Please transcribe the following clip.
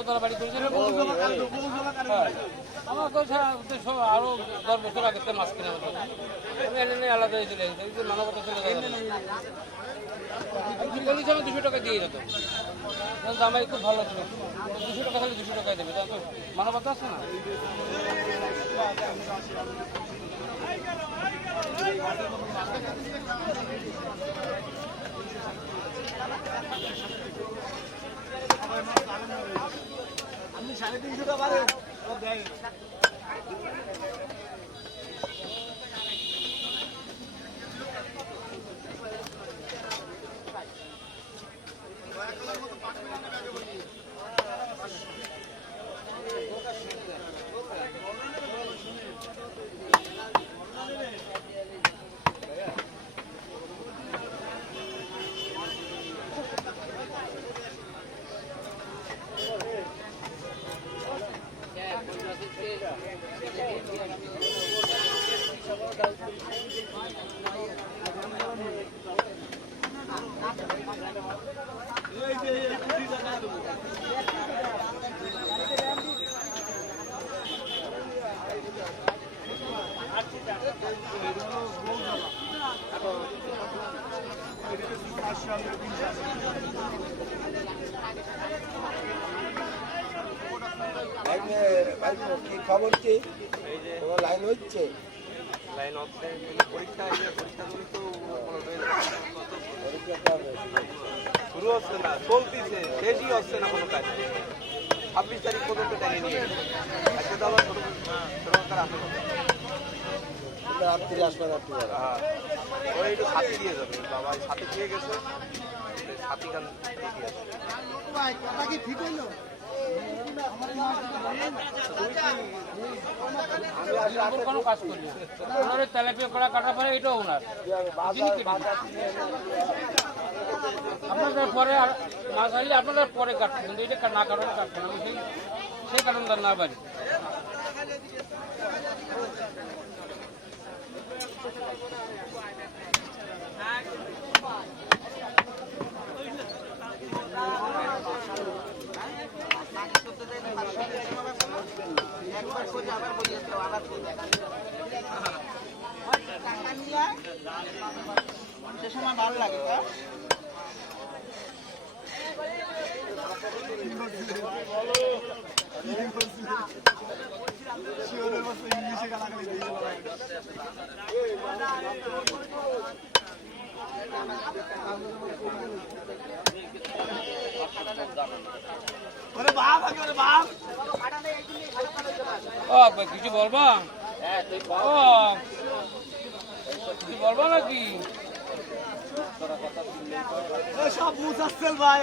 দোতলা বাড়ি করেছেন। আমার তো উদ্দেশ্য আরো 10 বছর আগে মাছ কিনে আমি আলাদা চলে যেত, মানবতা চলে যায়। আমি 200 টাকা দিয়ে যেত, জামাই খুব ভালো ছিল। 200 টাকা তাহলে 200 টাকায় দেবে, তো মানবতা আছে না। আপনি 350 টাকা পারেন দেয়। কি খবর কি লাইন হচ্ছে? লাইন হচ্ছে পরীক্ষা পরীক্ষাগুলি তো শুরু হচ্ছে না, চলতেছে, শেষই হচ্ছে না কোনো কাজ। 26 তারিখ পর্যন্ত টাইম নিয়ে আজকে তো আবার ছোটখাটো ওই একটু সাথী দিয়ে যাবে, বাবা সাথী দিয়ে গেছে, সাথী গান দিয়ে কোনো কাজ করি না, তেলাপিয়া করা কাটার পরে এটাও ওনার। আপনাদের পরে মাছ আসলে আপনাদের পরে কাটছেন, কিন্তু এটা না কারণে কাটছেন, আমি সেই কারণে না পারি। সে সময় ভালো লাগে। কিছু বলবা? কিছু বলবা নাকি? সব মুসাচ্ছেল ভাই।